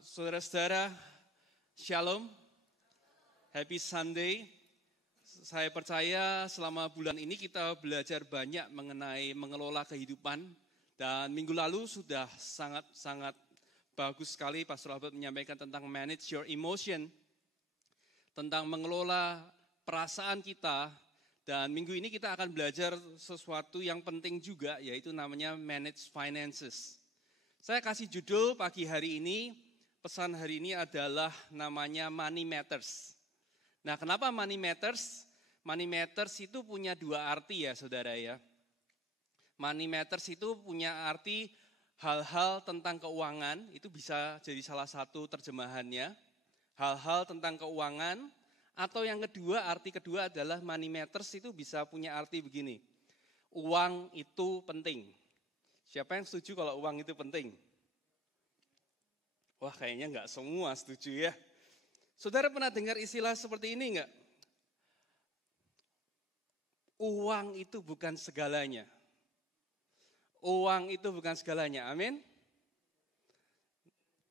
Saudara-saudara, Shalom, Happy Sunday. Saya percaya selama bulan ini kita belajar banyak mengenai mengelola kehidupan. Dan minggu lalu sudah sangat bagus sekali Pastor Albert menyampaikan tentang manage your emotion. Tentang mengelola perasaan kita. Dan minggu ini kita akan belajar sesuatu yang penting juga, yaitu namanya manage finances. Saya kasih judul pagi hari ini, pesan hari ini adalah namanya Money Matters. Nah, kenapa Money Matters? Money Matters itu punya dua arti ya saudara ya. Money Matters itu punya arti hal-hal tentang keuangan, itu bisa jadi salah satu terjemahannya. Hal-hal tentang keuangan, atau yang kedua, arti kedua adalah Money Matters itu bisa punya arti begini. Uang itu penting. Siapa yang setuju kalau uang itu penting? Wah, kayaknya enggak semua setuju ya. Saudara pernah dengar istilah seperti ini enggak? Uang itu bukan segalanya. Uang itu bukan segalanya, amin?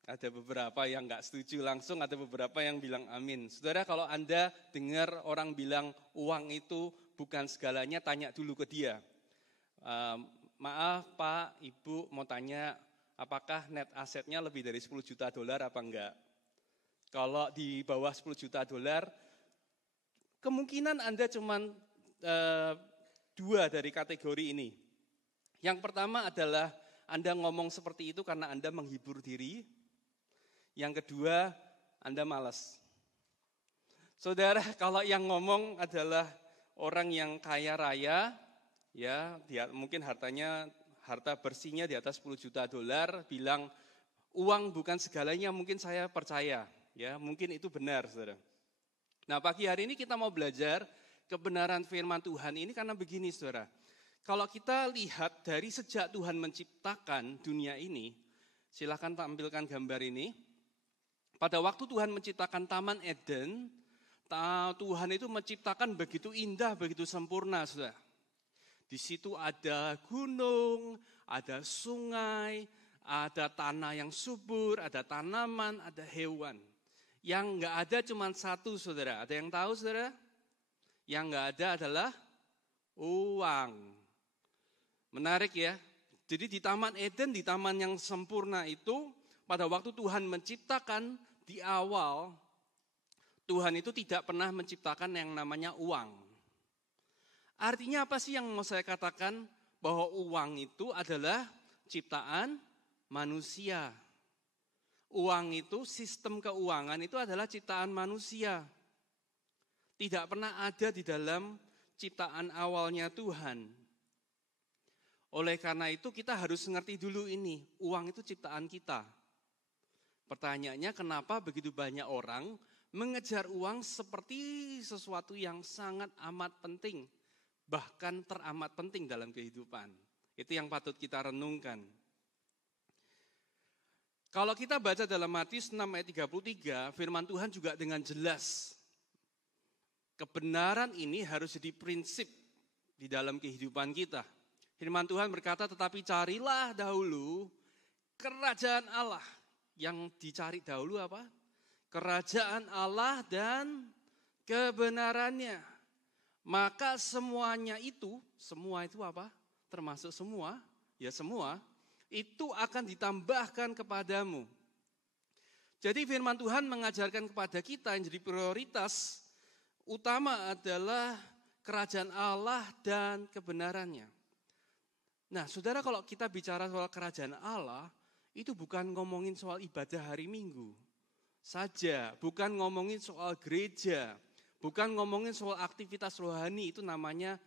Ada beberapa yang enggak setuju langsung, ada beberapa yang bilang amin. Saudara, kalau Anda dengar orang bilang uang itu bukan segalanya, tanya dulu ke dia. Maaf Pak, Ibu mau tanya, apakah net asetnya lebih dari 10 juta dolar apa enggak? Kalau di bawah 10 juta dolar, kemungkinan Anda cuma dua dari kategori ini. Yang pertama adalah Anda ngomong seperti itu karena Anda menghibur diri. Yang kedua, Anda malas. Saudara, kalau yang ngomong adalah orang yang kaya raya, ya, dia mungkin harta bersihnya di atas 10 juta dolar, bilang uang bukan segalanya, mungkin saya percaya, ya, mungkin itu benar, saudara. Nah, pagi hari ini kita mau belajar kebenaran firman Tuhan ini karena begini, saudara. Kalau kita lihat dari sejak Tuhan menciptakan dunia ini, silakan tampilkan gambar ini. Pada waktu Tuhan menciptakan Taman Eden, Tuhan itu menciptakan begitu indah, begitu sempurna, saudara. Di situ ada gunung, ada sungai, ada tanah yang subur, ada tanaman, ada hewan. Yang enggak ada cuma satu, saudara. Ada yang tahu, saudara? Yang enggak ada adalah uang. Menarik ya. Jadi di Taman Eden, di taman yang sempurna itu, pada waktu Tuhan menciptakan di awal, Tuhan itu tidak pernah menciptakan yang namanya uang. Artinya apa sih yang mau saya katakan? Bahwa uang itu adalah ciptaan manusia. Uang itu, sistem keuangan itu adalah ciptaan manusia. Tidak pernah ada di dalam ciptaan awalnya Tuhan. Oleh karena itu kita harus mengerti dulu ini, uang itu ciptaan kita. Pertanyaannya kenapa begitu banyak orang mengejar uang seperti sesuatu yang sangat amat penting. Bahkan teramat penting dalam kehidupan. Itu yang patut kita renungkan. Kalau kita baca dalam Matius 6 ayat 33, firman Tuhan juga dengan jelas. Kebenaran ini harus jadi prinsip di dalam kehidupan kita. Firman Tuhan berkata, tetapi carilah dahulu kerajaan Allah. Yang dicari dahulu apa? Kerajaan Allah dan kebenarannya. Maka semua itu apa? Termasuk semua, ya semua, itu akan ditambahkan kepadamu. Jadi firman Tuhan mengajarkan kepada kita yang jadi prioritas utama adalah kerajaan Allah dan kebenarannya. Nah, saudara, kalau kita bicara soal kerajaan Allah, itu bukan ngomongin soal ibadah hari Minggu saja, bukan ngomongin soal gereja, bukan ngomongin soal aktivitas rohani, itu namanya,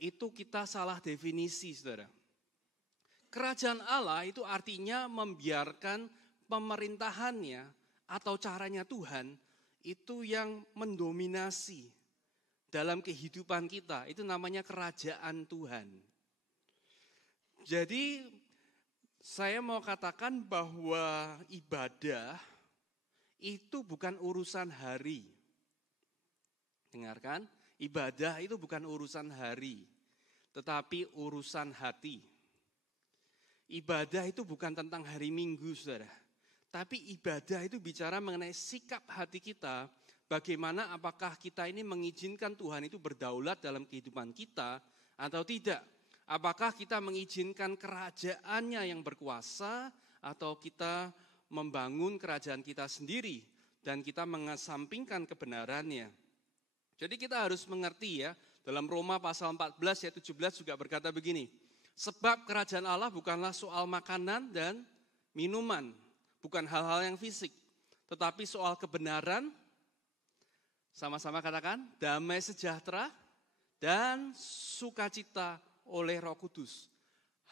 itu kita salah definisi, saudara. Kerajaan Allah itu artinya membiarkan pemerintahannya atau caranya Tuhan itu yang mendominasi dalam kehidupan kita. Itu namanya kerajaan Tuhan. Jadi saya mau katakan bahwa ibadah itu bukan urusan hari. Dengarkan, ibadah itu bukan urusan hari, tetapi urusan hati. Ibadah itu bukan tentang hari Minggu, saudara. Tapi ibadah itu bicara mengenai sikap hati kita, bagaimana apakah kita ini mengizinkan Tuhan itu berdaulat dalam kehidupan kita atau tidak. Apakah kita mengizinkan kerajaannya yang berkuasa atau kita membangun kerajaan kita sendiri dan kita mengesampingkan kebenarannya. Jadi kita harus mengerti ya, dalam Roma pasal 14 ayat 17 juga berkata begini, sebab kerajaan Allah bukanlah soal makanan dan minuman, bukan hal-hal yang fisik, tetapi soal kebenaran, sama-sama katakan, damai sejahtera dan sukacita oleh Roh Kudus.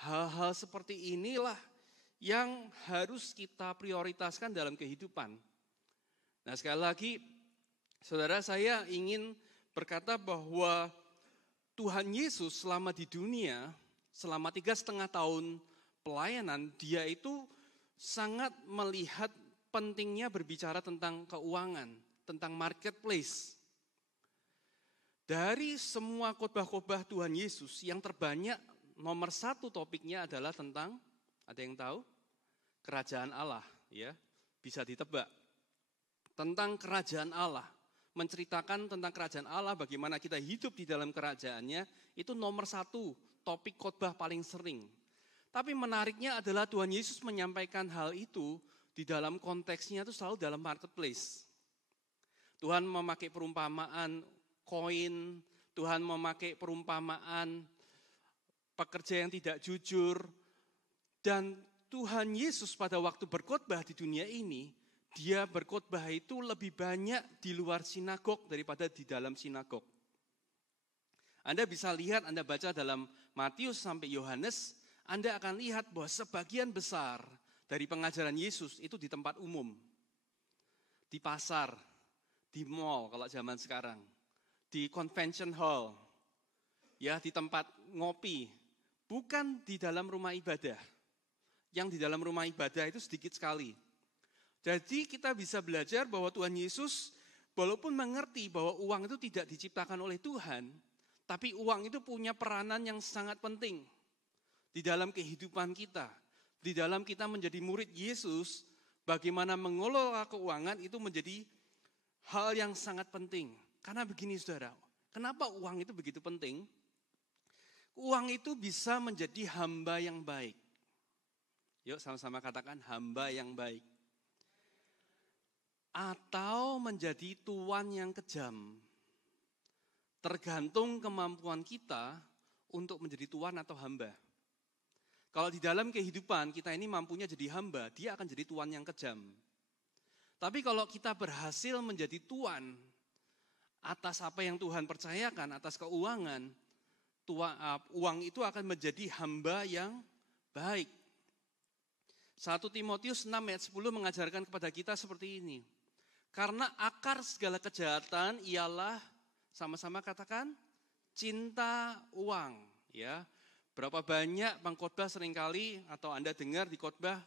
Hal-hal seperti inilah yang harus kita prioritaskan dalam kehidupan. Nah sekali lagi, saudara, saya ingin berkata bahwa Tuhan Yesus selama di dunia, selama 3,5 tahun pelayanan, dia itu sangat melihat pentingnya berbicara tentang keuangan, tentang marketplace. Dari semua khotbah-khotbah Tuhan Yesus, yang terbanyak nomor 1 topiknya adalah tentang, ada yang tahu? Kerajaan Allah, ya, bisa ditebak. Tentang kerajaan Allah, menceritakan tentang kerajaan Allah, bagaimana kita hidup di dalam kerajaannya, itu nomor 1 topik khotbah paling sering. Tapi menariknya adalah Tuhan Yesus menyampaikan hal itu di dalam konteksnya itu selalu dalam marketplace. Tuhan memakai perumpamaan koin, Tuhan memakai perumpamaan pekerja yang tidak jujur. Dan Tuhan Yesus pada waktu berkhotbah di dunia ini, dia berkhotbah itu lebih banyak di luar sinagog daripada di dalam sinagog. Anda bisa lihat, Anda baca dalam Matius sampai Yohanes, Anda akan lihat bahwa sebagian besar dari pengajaran Yesus itu di tempat umum. Di pasar, di mall kalau zaman sekarang, di convention hall, ya di tempat ngopi, bukan di dalam rumah ibadah. Yang di dalam rumah ibadah itu sedikit sekali. Jadi kita bisa belajar bahwa Tuhan Yesus walaupun mengerti bahwa uang itu tidak diciptakan oleh Tuhan, tapi uang itu punya peranan yang sangat penting di dalam kehidupan kita. Di dalam kita menjadi murid Yesus, bagaimana mengelola keuangan itu menjadi hal yang sangat penting. Karena begini saudara, kenapa uang itu begitu penting? Uang itu bisa menjadi hamba yang baik. Yuk sama-sama katakan hamba yang baik. Atau menjadi tuan yang kejam. Tergantung kemampuan kita untuk menjadi tuan atau hamba. Kalau di dalam kehidupan kita ini mampunya jadi hamba, dia akan jadi tuan yang kejam. Tapi kalau kita berhasil menjadi tuan atas apa yang Tuhan percayakan, atas keuangan, uang itu akan menjadi hamba yang baik. 1 Timotius 6 ayat 10 mengajarkan kepada kita seperti ini. Karena akar segala kejahatan ialah, sama-sama katakan, cinta uang. Ya, berapa banyak pengkhotbah seringkali atau Anda dengar di khotbah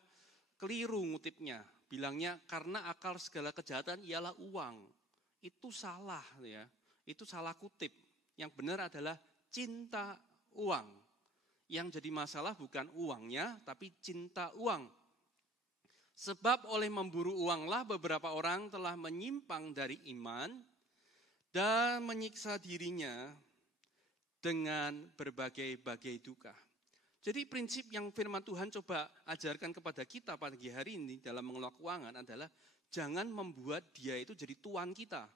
keliru ngutipnya. Bilangnya karena akar segala kejahatan ialah uang. Itu salah ya. Itu salah kutip. Yang benar adalah cinta uang. Yang jadi masalah bukan uangnya tapi cinta uang. Sebab oleh memburu uanglah beberapa orang telah menyimpang dari iman dan menyiksa dirinya dengan berbagai-bagai duka. Jadi prinsip yang firman Tuhan coba ajarkan kepada kita pagi hari ini dalam mengelola keuangan adalah jangan membuat dia itu jadi tuan kita.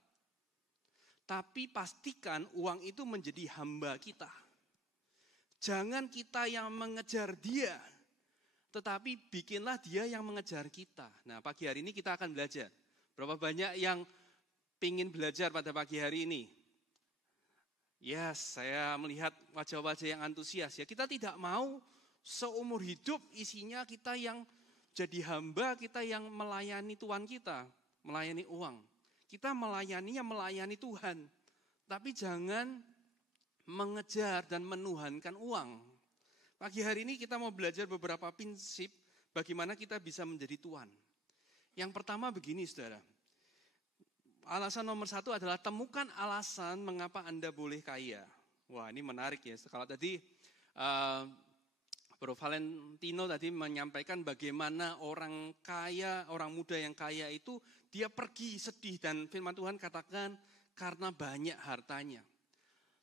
Tapi pastikan uang itu menjadi hamba kita. Jangan kita yang mengejar dia, tetapi bikinlah dia yang mengejar kita. Nah pagi hari ini kita akan belajar. Berapa banyak yang ingin belajar pada pagi hari ini? Yes, saya melihat wajah-wajah yang antusias. Ya, kita tidak mau seumur hidup isinya kita yang jadi hamba, kita yang melayani Tuhan kita, melayani uang. Kita melayani Tuhan. Tapi jangan mengejar dan menuhankan uang. Pagi hari ini kita mau belajar beberapa prinsip bagaimana kita bisa menjadi tuan. Yang pertama begini saudara. Alasan nomor 1 adalah temukan alasan mengapa Anda boleh kaya. Wah ini menarik ya. Kalau tadi Bro Valentino tadi menyampaikan bagaimana orang kaya, orang muda yang kaya itu dia pergi sedih dan firman Tuhan katakan karena banyak hartanya.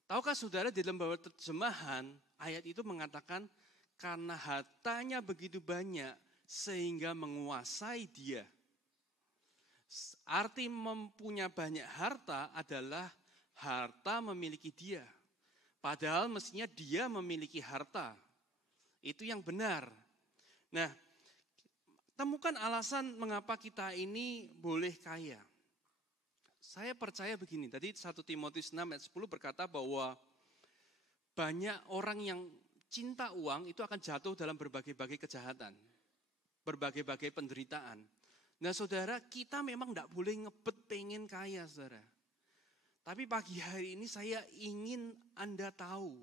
Tahukah saudara di dalam beberapa terjemahan ayat itu mengatakan karena hartanya begitu banyak sehingga menguasai dia. Arti mempunyai banyak harta adalah harta memiliki dia. Padahal mestinya dia memiliki harta. Itu yang benar. Nah, temukan alasan mengapa kita ini boleh kaya. Saya percaya begini, tadi 1 Timotius 6 ayat 10 berkata bahwa banyak orang yang cinta uang itu akan jatuh dalam berbagai-bagai kejahatan, berbagai-bagai penderitaan. Nah saudara, kita memang tidak boleh ngebet pengen kaya saudara. Tapi pagi hari ini saya ingin Anda tahu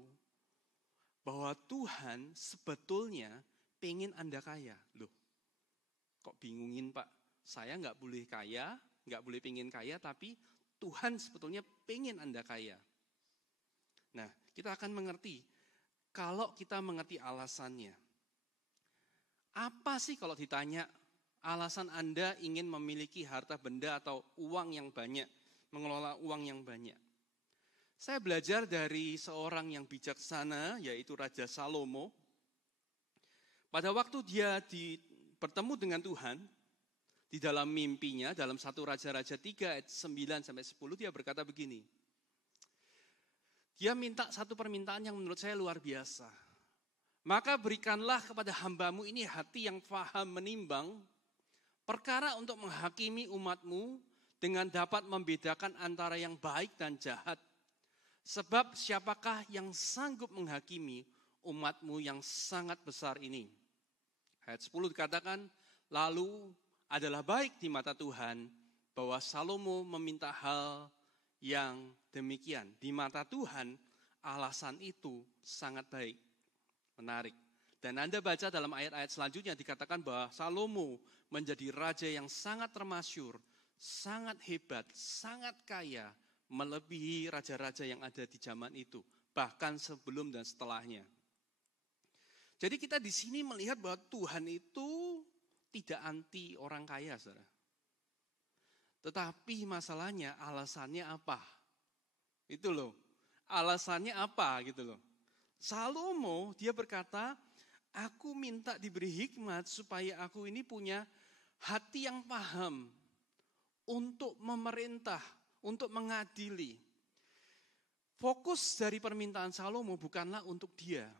bahwa Tuhan sebetulnya pengen Anda kaya. Loh, kok bingungin Pak? Saya nggak boleh kaya, nggak boleh pengen kaya, tapi Tuhan sebetulnya pengen Anda kaya. Nah, kita akan mengerti kalau kita mengerti alasannya. Apa sih kalau ditanya alasan Anda ingin memiliki harta benda atau uang yang banyak, mengelola uang yang banyak? Saya belajar dari seorang yang bijaksana, yaitu Raja Salomo. Pada waktu dia bertemu dengan Tuhan, di dalam mimpinya, dalam 1 Raja-Raja 3 ayat 9-10, dia berkata begini. Dia minta satu permintaan yang menurut saya luar biasa. Maka berikanlah kepada hambamu ini hati yang faham menimbang, perkara untuk menghakimi umatmu dengan dapat membedakan antara yang baik dan jahat. Sebab siapakah yang sanggup menghakimi umatmu yang sangat besar ini? Ayat 10 dikatakan, lalu adalah baik di mata Tuhan bahwa Salomo meminta hal yang demikian. Di mata Tuhan, alasan itu sangat baik, menarik. Dan Anda baca dalam ayat-ayat selanjutnya dikatakan bahwa Salomo menjadi raja yang sangat termasyur, sangat hebat, sangat kaya, melebihi raja-raja yang ada di zaman itu, bahkan sebelum dan setelahnya. Jadi kita di sini melihat bahwa Tuhan itu tidak anti orang kaya, saudara. Tetapi masalahnya alasannya apa? Itu loh, alasannya apa gitu loh. Salomo dia berkata, aku minta diberi hikmat supaya aku ini punya hati yang paham untuk memerintah, untuk mengadili. Fokus dari permintaan Salomo bukanlah untuk dia.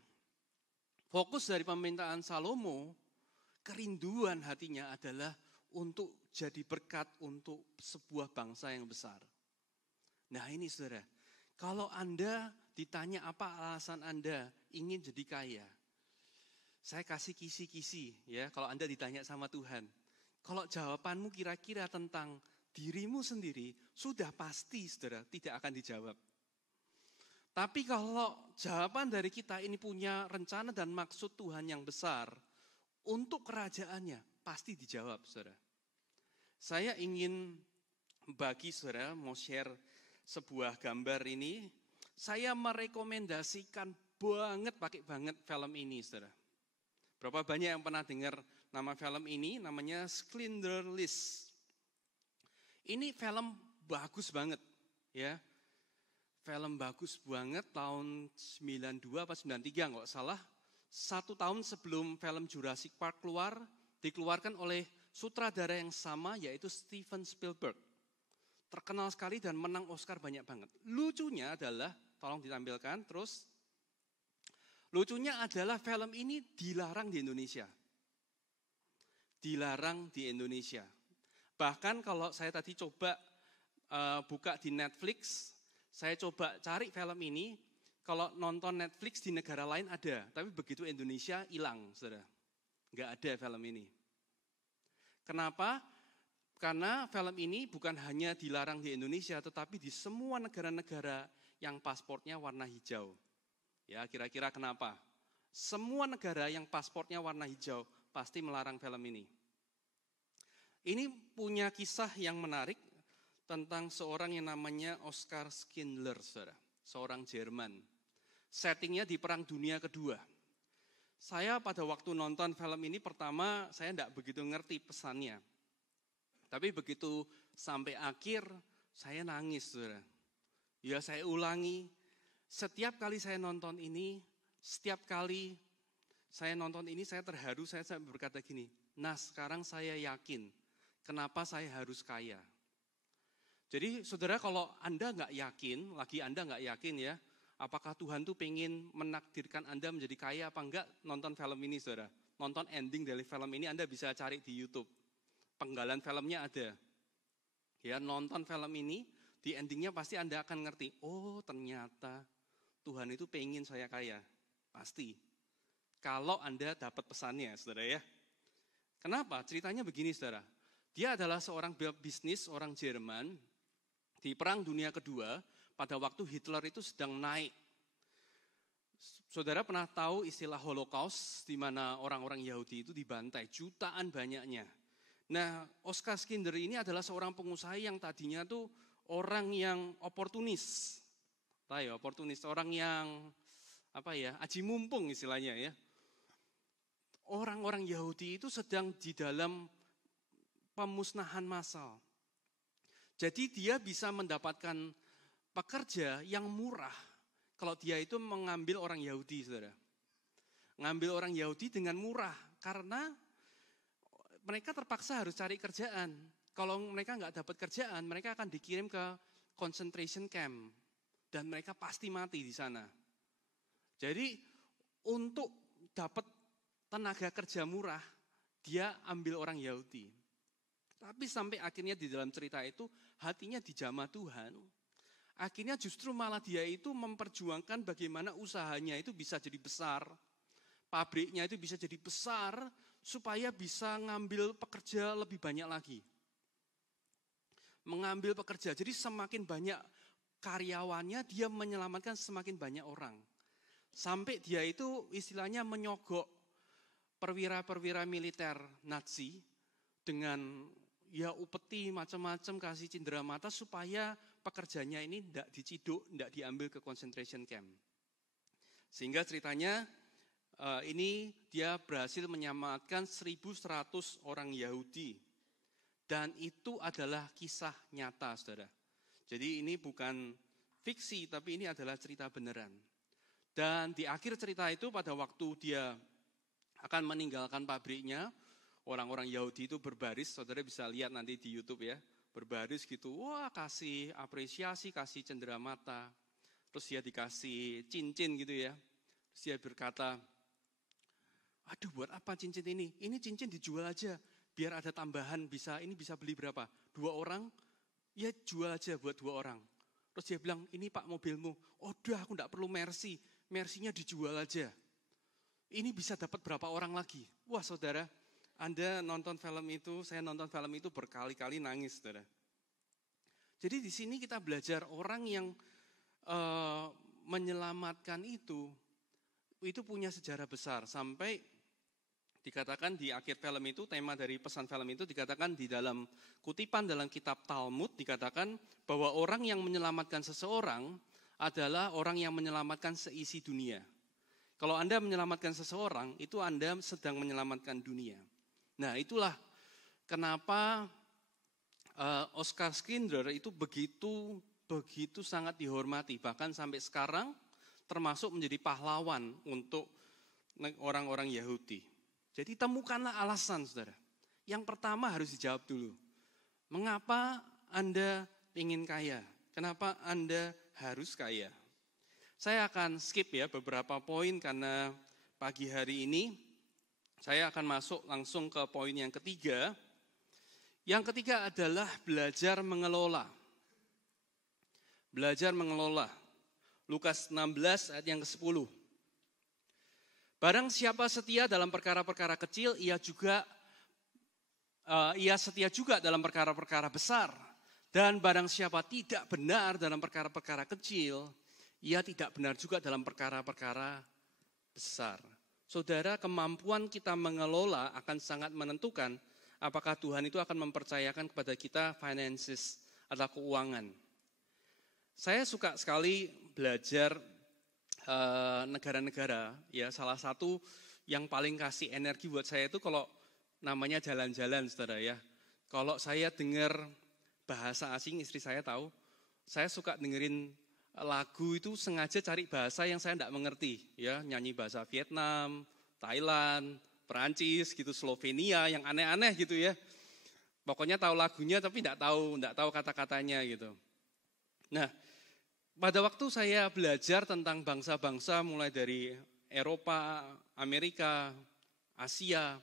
Fokus dari permintaan Salomo, kerinduan hatinya adalah untuk jadi berkat untuk sebuah bangsa yang besar. Nah ini saudara, kalau Anda ditanya apa alasan Anda ingin jadi kaya, saya kasih kisi-kisi ya kalau Anda ditanya sama Tuhan. Kalau jawabanmu kira-kira tentang dirimu sendiri, sudah pasti saudara tidak akan dijawab. Tapi kalau jawaban dari kita ini punya rencana dan maksud Tuhan yang besar untuk kerajaannya, pasti dijawab saudara. Saya ingin bagi saudara, mau share sebuah gambar ini. Saya merekomendasikan pakai banget film ini saudara. Berapa banyak yang pernah dengar nama film ini? Namanya Schindler's List. Ini film bagus banget ya. Film bagus banget tahun 92 apa 93 nggak salah. 1 tahun sebelum film Jurassic Park keluar, dikeluarkan oleh sutradara yang sama yaitu Steven Spielberg. Terkenal sekali dan menang Oscar banyak banget. Lucunya adalah, tolong ditampilkan terus. Lucunya adalah film ini dilarang di Indonesia. Dilarang di Indonesia. Bahkan kalau saya tadi coba buka di Netflix, saya coba cari film ini, kalau nonton Netflix di negara lain ada, tapi begitu Indonesia hilang, saudara. Nggak ada film ini. Kenapa? Karena film ini bukan hanya dilarang di Indonesia, tetapi di semua negara-negara yang paspornya warna hijau. Ya, kira-kira kenapa? Semua negara yang paspornya warna hijau pasti melarang film ini. Ini punya kisah yang menarik tentang seorang yang namanya Oskar Schindler, saudara. Seorang Jerman. Settingnya di Perang Dunia Kedua. Saya pada waktu nonton film ini pertama saya tidak begitu ngerti pesannya. Tapi begitu sampai akhir saya nangis, saudara. Ya saya ulangi, setiap kali saya nonton ini, setiap kali saya nonton ini saya terharu, saya berkata gini, nah sekarang saya yakin kenapa saya harus kaya. Jadi saudara kalau Anda nggak yakin, lagi Anda nggak yakin ya, apakah Tuhan tuh pengen menakdirkan Anda menjadi kaya apa enggak, nonton film ini saudara. Nonton ending dari film ini Anda bisa cari di YouTube. Penggalan filmnya ada. Ya nonton film ini, di endingnya pasti Anda akan ngerti, oh ternyata Tuhan itu pengen saya kaya. Pasti. Kalau Anda dapat pesannya saudara ya. Kenapa? Ceritanya begini saudara. Dia adalah seorang bisnis, orang Jerman. Di Perang Dunia Kedua, pada waktu Hitler itu sedang naik. Saudara pernah tahu istilah Holocaust, di mana orang-orang Yahudi itu dibantai, jutaan banyaknya. Nah, Oskar Schindler ini adalah seorang pengusaha yang tadinya tuh orang yang oportunis. Tahu ya, oportunis, orang yang aji mumpung istilahnya ya. Orang-orang Yahudi itu sedang di dalam pemusnahan massal. Jadi dia bisa mendapatkan pekerja yang murah kalau dia itu mengambil orang Yahudi, saudara. Ngambil orang Yahudi dengan murah karena mereka terpaksa harus cari kerjaan. Kalau mereka nggak dapat kerjaan, mereka akan dikirim ke concentration camp dan mereka pasti mati di sana. Jadi untuk dapat tenaga kerja murah, dia ambil orang Yahudi. Tapi sampai akhirnya di dalam cerita itu hatinya dijamah Tuhan. Akhirnya justru malah dia itu memperjuangkan bagaimana usahanya itu bisa jadi besar. Pabriknya itu bisa jadi besar supaya bisa ngambil pekerja lebih banyak lagi. Mengambil pekerja, jadi semakin banyak karyawannya dia menyelamatkan semakin banyak orang. Sampai dia itu istilahnya menyogok perwira-perwira militer Nazi dengan ya upeti macam-macam, kasih cindera mata supaya pekerjanya ini tidak diciduk, tidak diambil ke concentration camp. Sehingga ceritanya ini dia berhasil menyelamatkan 1.100 orang Yahudi. Dan itu adalah kisah nyata, saudara. Jadi ini bukan fiksi, tapi ini adalah cerita beneran. Dan di akhir cerita itu pada waktu dia akan meninggalkan pabriknya, orang-orang Yahudi itu berbaris, saudara bisa lihat nanti di YouTube ya, berbaris gitu, wah kasih apresiasi, kasih cendera mata, terus dia dikasih cincin gitu ya, terus dia berkata, aduh buat apa cincin ini? Ini cincin dijual aja, biar ada tambahan ini bisa beli berapa? 2 orang? Ya jual aja buat 2 orang. Terus dia bilang, ini Pak mobilmu, udah aku enggak perlu Mercy, Mercy-nya dijual aja. Ini bisa dapat berapa orang lagi? Wah saudara, Anda nonton film itu, saya nonton film itu berkali-kali nangis, saudara. Jadi di sini kita belajar orang yang menyelamatkan itu punya sejarah besar. Sampai dikatakan di akhir film itu, tema dari pesan film itu dikatakan di dalam kutipan dalam kitab Talmud, dikatakan bahwa orang yang menyelamatkan seseorang adalah orang yang menyelamatkan seisi dunia. Kalau Anda menyelamatkan seseorang, itu Anda sedang menyelamatkan dunia. Nah itulah kenapa Oskar Schindler itu begitu sangat dihormati. Bahkan sampai sekarang termasuk menjadi pahlawan untuk orang-orang Yahudi. Jadi temukanlah alasan, saudara. Yang pertama harus dijawab dulu. Mengapa Anda ingin kaya? Kenapa Anda harus kaya? Saya akan skip ya beberapa poin karena pagi hari ini saya akan masuk langsung ke poin yang ketiga. Yang ketiga adalah belajar mengelola. Belajar mengelola. Lukas 16 ayat yang ke-10. Barang siapa setia dalam perkara-perkara kecil, ia setia juga dalam perkara-perkara besar. Dan barang siapa tidak benar dalam perkara-perkara kecil, ia tidak benar juga dalam perkara-perkara besar. Saudara, kemampuan kita mengelola akan sangat menentukan apakah Tuhan itu akan mempercayakan kepada kita finances atau keuangan. Saya suka sekali belajar negara-negara, ya salah satu yang paling kasih energi buat saya itu kalau namanya jalan-jalan, saudara ya. Kalau saya dengar bahasa asing, istri saya tahu, saya suka dengerin lagu itu sengaja cari bahasa yang saya tidak mengerti, ya, nyanyi bahasa Vietnam, Thailand, Perancis gitu, Slovenia, yang aneh-aneh gitu ya. Pokoknya tahu lagunya tapi tidak tahu kata-katanya gitu. Nah, pada waktu saya belajar tentang bangsa-bangsa mulai dari Eropa, Amerika, Asia,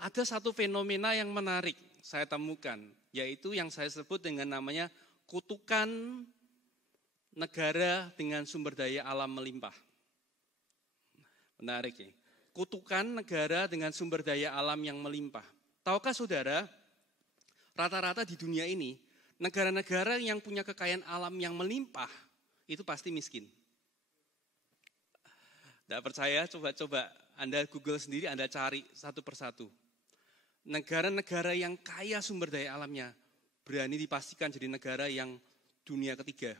ada satu fenomena yang menarik saya temukan, yaitu yang saya sebut dengan namanya kutukan negara dengan sumber daya alam melimpah. Menarik ya. Kutukan negara dengan sumber daya alam yang melimpah. Tahukah saudara, rata-rata di dunia ini, negara-negara yang punya kekayaan alam yang melimpah, itu pasti miskin. Tidak percaya, coba Anda Google sendiri, Anda cari satu persatu. Negara-negara yang kaya sumber daya alamnya, berani dipastikan jadi negara yang dunia ketiga.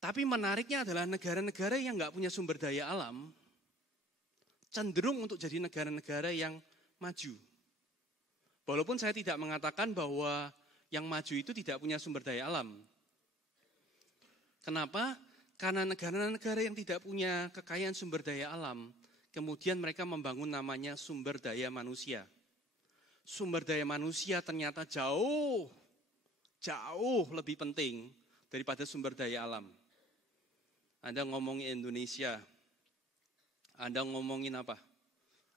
Tapi menariknya adalah negara-negara yang nggak punya sumber daya alam, cenderung untuk jadi negara-negara yang maju. Walaupun saya tidak mengatakan bahwa yang maju itu tidak punya sumber daya alam. Kenapa? Karena negara-negara yang tidak punya kekayaan sumber daya alam, kemudian mereka membangun namanya sumber daya manusia. Sumber daya manusia ternyata jauh lebih penting daripada sumber daya alam. Anda ngomongin Indonesia, Anda ngomongin apa?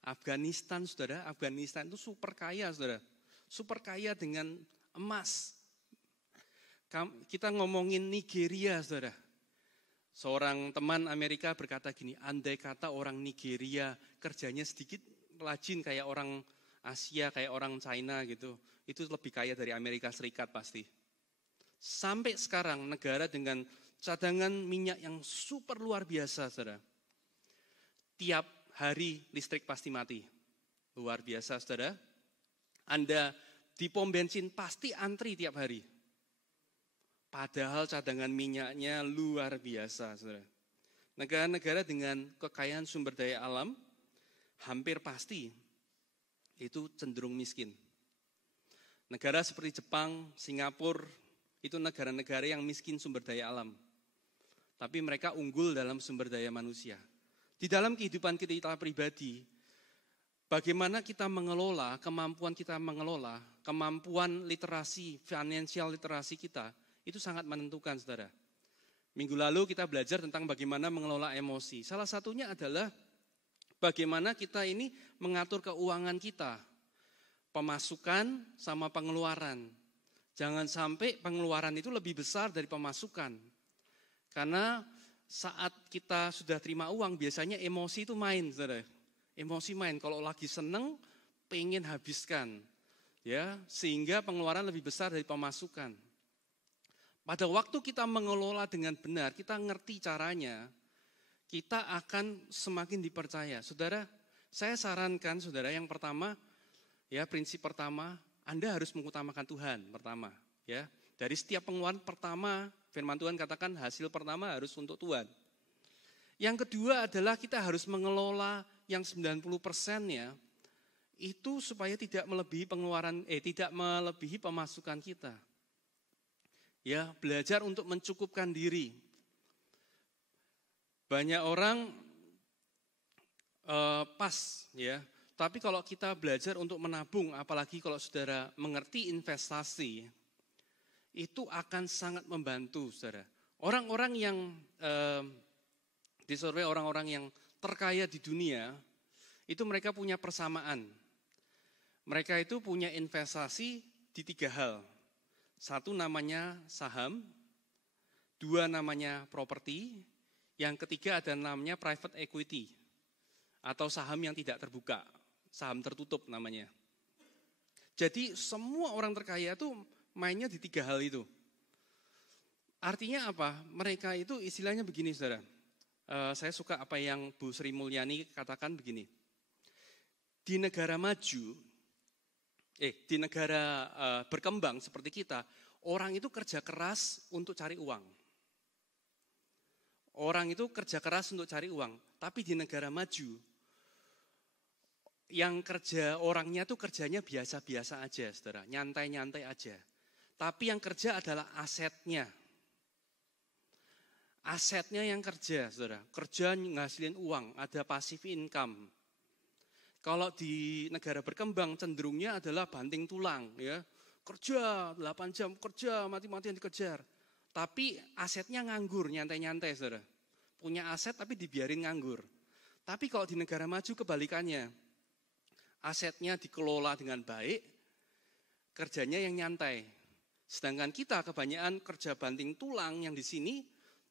Afghanistan, saudara. Afghanistan itu super kaya, saudara. Super kaya dengan emas. Kita ngomongin Nigeria, saudara. Seorang teman Amerika berkata gini, andai kata orang Nigeria kerjanya sedikit rajin kayak orang Asia, kayak orang China gitu, itu lebih kaya dari Amerika Serikat pasti. Sampai sekarang negara dengan cadangan minyak yang super luar biasa, saudara. Tiap hari listrik pasti mati. Luar biasa, saudara. Anda di pom bensin pasti antri tiap hari. Padahal cadangan minyaknya luar biasa, saudara. Negara-negara dengan kekayaan sumber daya alam hampir pasti itu cenderung miskin. Negara seperti Jepang, Singapura, itu negara-negara yang miskin sumber daya alam. Tapi mereka unggul dalam sumber daya manusia. Di dalam kehidupan kita pribadi, bagaimana kita mengelola, kemampuan literasi, financial literasi kita, itu sangat menentukan, saudara. Minggu lalu kita belajar tentang bagaimana mengelola emosi. Salah satunya adalah bagaimana kita ini mengatur keuangan kita. Pemasukan sama pengeluaran. Jangan sampai pengeluaran itu lebih besar dari pemasukan. Karena saat kita sudah terima uang, biasanya emosi itu main, saudara. Emosi main, kalau lagi seneng, pengen habiskan. Ya, sehingga pengeluaran lebih besar dari pemasukan. Pada waktu kita mengelola dengan benar, kita ngerti caranya, kita akan semakin dipercaya. Saudara, saya sarankan, saudara, yang pertama, ya prinsip pertama, Anda harus mengutamakan Tuhan pertama. Ya, dari setiap pengeluaran pertama, firman Tuhan katakan hasil pertama harus untuk Tuhan. Yang kedua adalah kita harus mengelola yang 90%-nya itu supaya tidak melebihi tidak melebihi pemasukan kita. Ya, belajar untuk mencukupkan diri. Banyak orang pas ya, tapi kalau kita belajar untuk menabung, apalagi kalau saudara mengerti investasi, itu akan sangat membantu, saudara. Orang-orang yang disurvei, orang-orang yang terkaya di dunia, itu mereka punya persamaan. Mereka itu punya investasi di 3 hal. 1 namanya saham, 2 namanya properti, yang ketiga ada namanya private equity, atau saham yang tidak terbuka, saham tertutup namanya. Jadi semua orang terkaya itu mainnya di 3 hal itu. Artinya apa? Mereka itu istilahnya begini, saudara. Saya suka apa yang Bu Sri Mulyani katakan begini. Di negara maju, di negara berkembang seperti kita, orang itu kerja keras untuk cari uang. Orang itu kerja keras untuk cari uang. Tapi di negara maju, yang kerja orangnya tuh kerjanya biasa-biasa aja, saudara. Nyantai-nyantai aja. Tapi yang kerja adalah asetnya. Asetnya yang kerja, saudara. Kerja ngasilin uang, ada passive income. Kalau di negara berkembang cenderungnya adalah banting tulang, ya. Kerja 8 jam, kerja mati-matian dikejar. Tapi asetnya nganggur, nyantai-nyantai, saudara. Punya aset tapi dibiarin nganggur. Tapi kalau di negara maju kebalikannya. Asetnya dikelola dengan baik, kerjanya yang nyantai. Sedangkan kita kebanyakan kerja banting tulang yang di sini,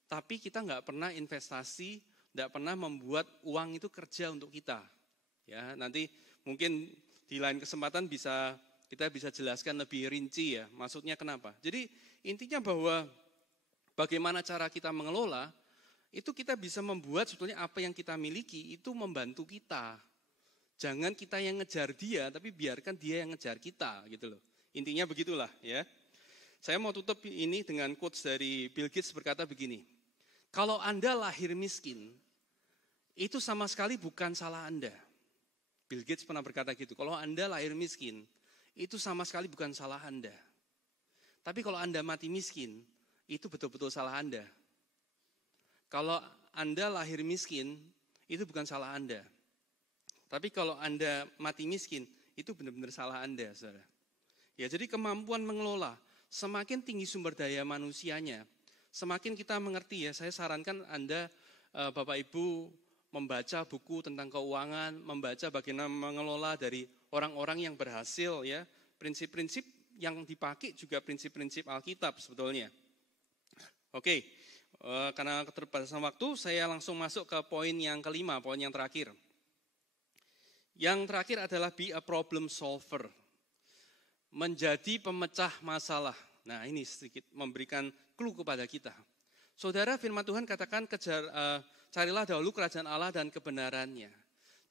tapi kita nggak pernah investasi, nggak pernah membuat uang itu kerja untuk kita. Ya, nanti mungkin di lain kesempatan kita bisa jelaskan lebih rinci ya, maksudnya kenapa. Jadi intinya bahwa bagaimana cara kita mengelola, itu kita bisa membuat sebetulnya apa yang kita miliki itu membantu kita. Jangan kita yang ngejar dia, tapi biarkan dia yang ngejar kita, gitu loh. Intinya begitulah ya. Saya mau tutup ini dengan quotes dari Bill Gates berkata begini. Kalau Anda lahir miskin, itu sama sekali bukan salah Anda. Bill Gates pernah berkata gitu. Kalau Anda lahir miskin, itu sama sekali bukan salah Anda. Tapi kalau Anda mati miskin, itu betul-betul salah Anda. Kalau Anda lahir miskin, itu bukan salah Anda. Tapi kalau Anda mati miskin, itu benar-benar salah Anda, saudara. Ya, jadi kemampuan mengelola, semakin tinggi sumber daya manusianya, semakin kita mengerti ya. Saya sarankan Anda, Bapak Ibu, membaca buku tentang keuangan, membaca bagaimana mengelola dari orang-orang yang berhasil ya. Prinsip-prinsip yang dipakai juga prinsip-prinsip Alkitab sebetulnya. Oke, karena keterbatasan waktu, saya langsung masuk ke poin yang kelima, poin yang terakhir. Yang terakhir adalah be a problem solver. Menjadi pemecah masalah. Nah, ini sedikit memberikan clue kepada kita. Saudara, firman Tuhan katakan carilah dahulu kerajaan Allah dan kebenarannya.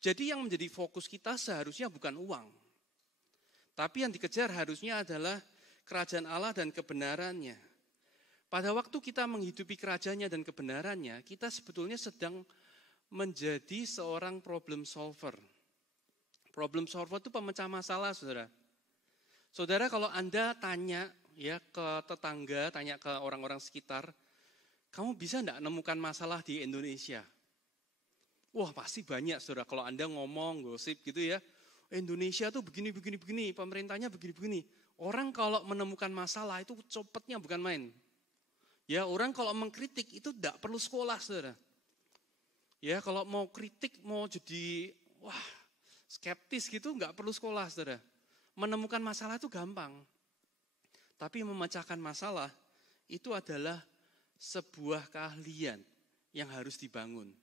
Jadi yang menjadi fokus kita seharusnya bukan uang. Tapi yang dikejar harusnya adalah kerajaan Allah dan kebenarannya. Pada waktu kita menghidupi kerajaannya dan kebenarannya, kita sebetulnya sedang menjadi seorang problem solver. Problem solver itu pemecah masalah, saudara. Saudara, kalau Anda tanya ya ke tetangga, tanya ke orang-orang sekitar, kamu bisa enggak menemukan masalah di Indonesia? Wah, pasti banyak, saudara. Kalau Anda ngomong, gosip gitu ya, Indonesia tuh begini, pemerintahnya begini. Orang kalau menemukan masalah itu cepatnya bukan main. Ya, orang kalau mengkritik itu enggak perlu sekolah, saudara. Ya, kalau mau kritik, mau jadi, skeptis gitu, enggak perlu sekolah, saudara. Menemukan masalah itu gampang. Tapi memecahkan masalah itu adalah sebuah keahlian yang harus dibangun.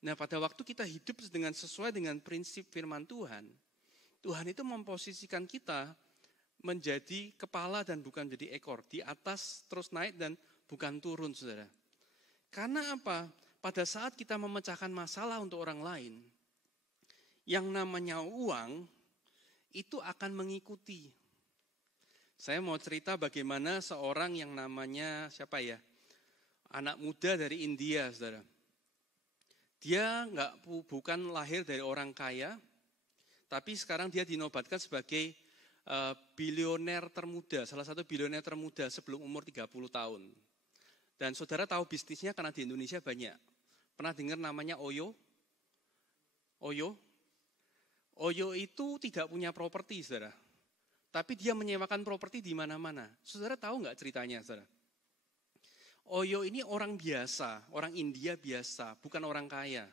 Nah, pada waktu kita hidup sesuai dengan prinsip firman Tuhan, Tuhan itu memposisikan kita menjadi kepala dan bukan jadi ekor, di atas terus naik dan bukan turun, saudara. Karena apa? Pada saat kita memecahkan masalah untuk orang lain, yang namanya uang itu akan mengikuti. Saya mau cerita bagaimana seorang yang namanya anak muda dari India, saudara. Dia bukan lahir dari orang kaya, tapi sekarang dia dinobatkan sebagai bilioner termuda, salah satu bilioner termuda sebelum umur 30 tahun. Dan saudara tahu bisnisnya karena di Indonesia banyak. Pernah dengar namanya Oyo? Oyo itu tidak punya properti, saudara. Tapi dia menyewakan properti di mana-mana. Saudara tahu nggak ceritanya, saudara? Oyo ini orang biasa, orang India biasa, bukan orang kaya.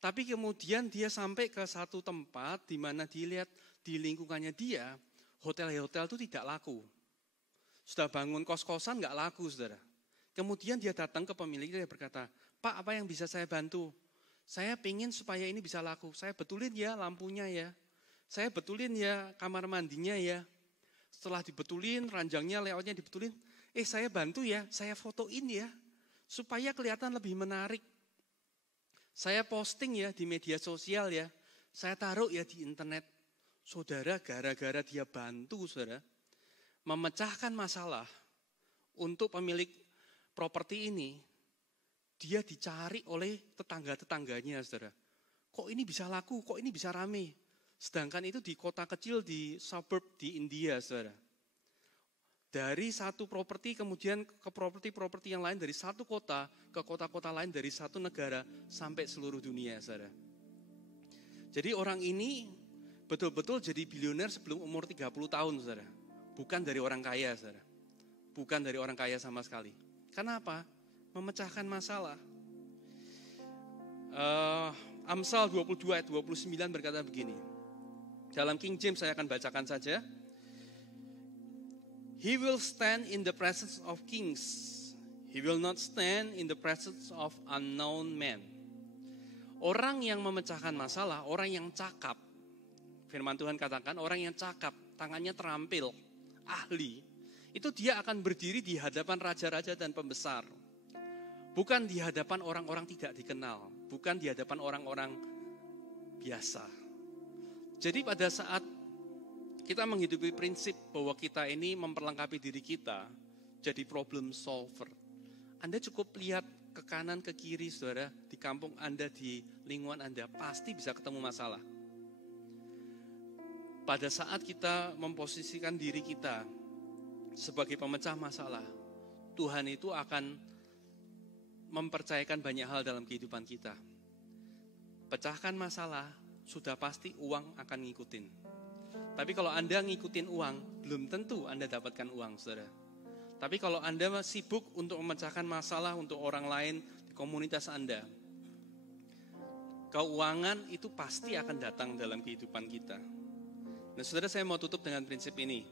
Tapi kemudian dia sampai ke satu tempat di mana dilihat di lingkungannya dia, hotel-hotel itu tidak laku. Sudah bangun kos-kosan nggak laku, saudara. Kemudian dia datang ke pemiliknya, dia berkata, Pak, apa yang bisa saya bantu? Saya pengen supaya ini bisa laku. Saya betulin ya lampunya ya. Saya betulin ya kamar mandinya ya. Setelah dibetulin, ranjangnya, layoutnya dibetulin. Saya bantu ya, saya fotoin ya. Supaya kelihatan lebih menarik. Saya posting ya di media sosial ya. Saya taruh ya di internet. Saudara, gara-gara dia bantu, saudara, memecahkan masalah untuk pemilik properti ini, dia dicari oleh tetangga-tetangganya, saudara. Kok ini bisa laku, kok ini bisa rame. Sedangkan itu di kota kecil, di suburb di India, saudara. Dari satu properti kemudian ke properti yang lain, dari satu kota ke kota-kota lain, dari satu negara sampai seluruh dunia, saudara. Jadi orang ini betul-betul jadi bilioner sebelum umur 30 tahun, saudara. Bukan dari orang kaya, saudara. Bukan dari orang kaya sama sekali. Kenapa? Memecahkan masalah. Amsal 22 ayat 29 berkata begini. Dalam King James saya akan bacakan saja. He will stand in the presence of kings. He will not stand in the presence of unknown men. Orang yang memecahkan masalah, orang yang cakap. Firman Tuhan katakan orang yang cakap, tangannya terampil, ahli. Itu dia akan berdiri di hadapan raja-raja dan pembesar. Bukan di hadapan orang-orang tidak dikenal. Bukan di hadapan orang-orang biasa. Jadi pada saat kita menghidupi prinsip bahwa kita ini memperlengkapi diri kita jadi problem solver. Anda cukup lihat ke kanan, ke kiri, saudara, di kampung Anda, di lingkungan Anda, pasti bisa ketemu masalah. Pada saat kita memposisikan diri kita sebagai pemecah masalah, Tuhan itu akan mempercayakan banyak hal dalam kehidupan kita. Pecahkan masalah, sudah pasti uang akan ngikutin. Tapi kalau Anda ngikutin uang, belum tentu Anda dapatkan uang, saudara. Tapi kalau Anda sibuk untuk memecahkan masalah untuk orang lain di komunitas Anda, keuangan itu pasti akan datang dalam kehidupan kita. Nah, saudara, saya mau tutup dengan prinsip ini.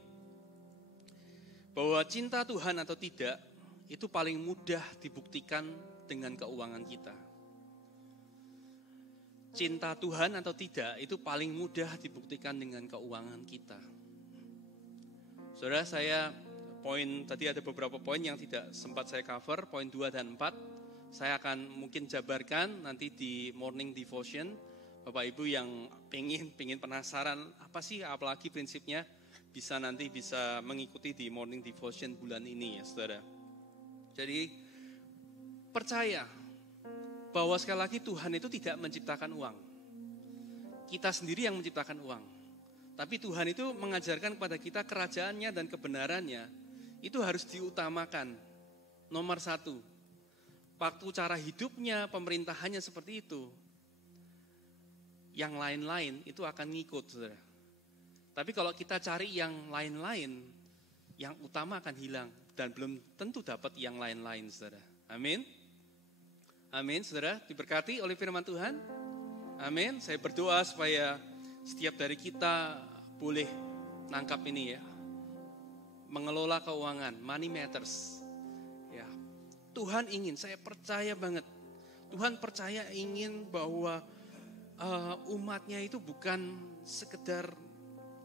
Bahwa cinta Tuhan atau tidak, itu paling mudah dibuktikan dengan keuangan kita. Cinta Tuhan atau tidak, itu paling mudah dibuktikan dengan keuangan kita. Saudara, tadi ada beberapa poin yang tidak sempat saya cover, poin 2 dan 4. Saya akan mungkin jabarkan nanti di morning devotion. Bapak Ibu yang pengen penasaran, apa sih apalagi prinsipnya, bisa mengikuti di morning devotion bulan ini ya, saudara. Jadi percaya bahwa sekali lagi Tuhan itu tidak menciptakan uang. Kita sendiri yang menciptakan uang. Tapi Tuhan itu mengajarkan kepada kita kerajaannya dan kebenarannya itu harus diutamakan. Nomor 1. Waktu cara hidupnya, pemerintahannya seperti itu, yang lain-lain itu akan ngikut, saudara. Tapi kalau kita cari yang lain-lain, yang utama akan hilang dan belum tentu dapat yang lain-lain, saudara. Amin. Amin, saudara. Diberkati oleh firman Tuhan. Amin. Saya berdoa supaya setiap dari kita boleh nangkap ini ya. Mengelola keuangan, money matters. Ya. Tuhan ingin, saya percaya banget. Tuhan percaya ingin bahwa umatnya itu bukan sekedar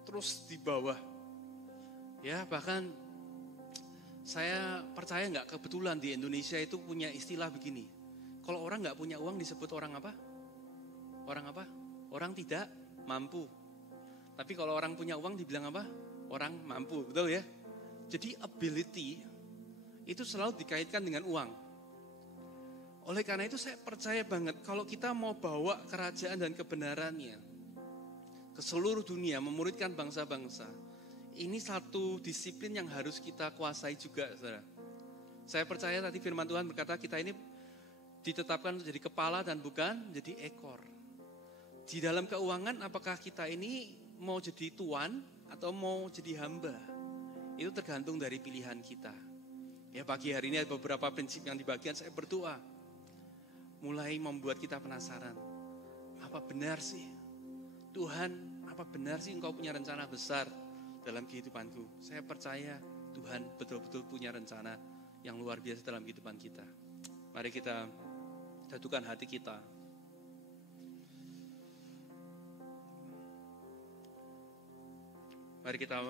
terus di bawah. Ya, bahkan saya percaya nggak kebetulan di Indonesia itu punya istilah begini. Kalau orang nggak punya uang disebut orang apa? Orang apa? Orang tidak mampu. Tapi kalau orang punya uang dibilang apa? Orang mampu, betul ya? Jadi ability itu selalu dikaitkan dengan uang. Oleh karena itu saya percaya banget kalau kita mau bawa kerajaan dan kebenarannya ke seluruh dunia, memuridkan bangsa-bangsa, ini satu disiplin yang harus kita kuasai juga, saudara. Saya percaya tadi firman Tuhan berkata kita ini ditetapkan untuk jadi kepala dan bukan jadi ekor. Di dalam keuangan apakah kita ini mau jadi tuan atau mau jadi hamba? Itu tergantung dari pilihan kita. Ya, pagi hari ini ada beberapa prinsip yang dibagikan, saya berdoa mulai membuat kita penasaran. Apa benar sih Tuhan, apa benar sih Engkau punya rencana besar dalam kehidupanku? Saya percaya Tuhan betul-betul punya rencana yang luar biasa dalam kehidupan kita. Mari kita satukan hati kita. Mari kita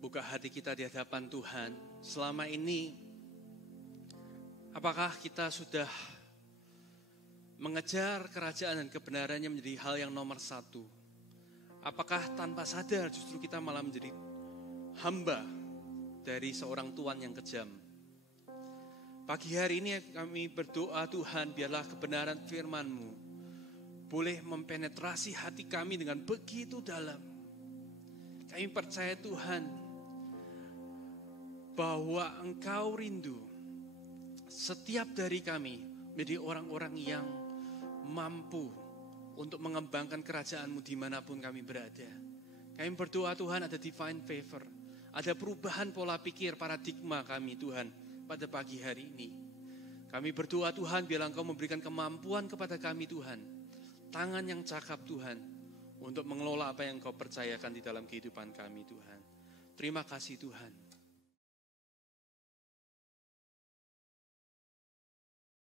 buka hati kita di hadapan Tuhan. Selama ini, apakah kita sudah mengejar kerajaan dan kebenarannya menjadi hal yang nomor 1? Apakah tanpa sadar justru kita malah menjadi hamba dari seorang tuan yang kejam? Pagi hari ini kami berdoa Tuhan, biarlah kebenaran firman-Mu boleh mempenetrasi hati kami dengan begitu dalam. Kami percaya Tuhan, bahwa Engkau rindu setiap dari kami menjadi orang-orang yang mampu untuk mengembangkan kerajaan-Mu dimanapun kami berada. Kami berdoa Tuhan ada divine favor, ada perubahan pola pikir, paradigma kami Tuhan pada pagi hari ini. Kami berdoa Tuhan, biarlah Engkau memberikan kemampuan kepada kami Tuhan, tangan yang cakap Tuhan, untuk mengelola apa yang Engkau percayakan di dalam kehidupan kami Tuhan. Terima kasih Tuhan.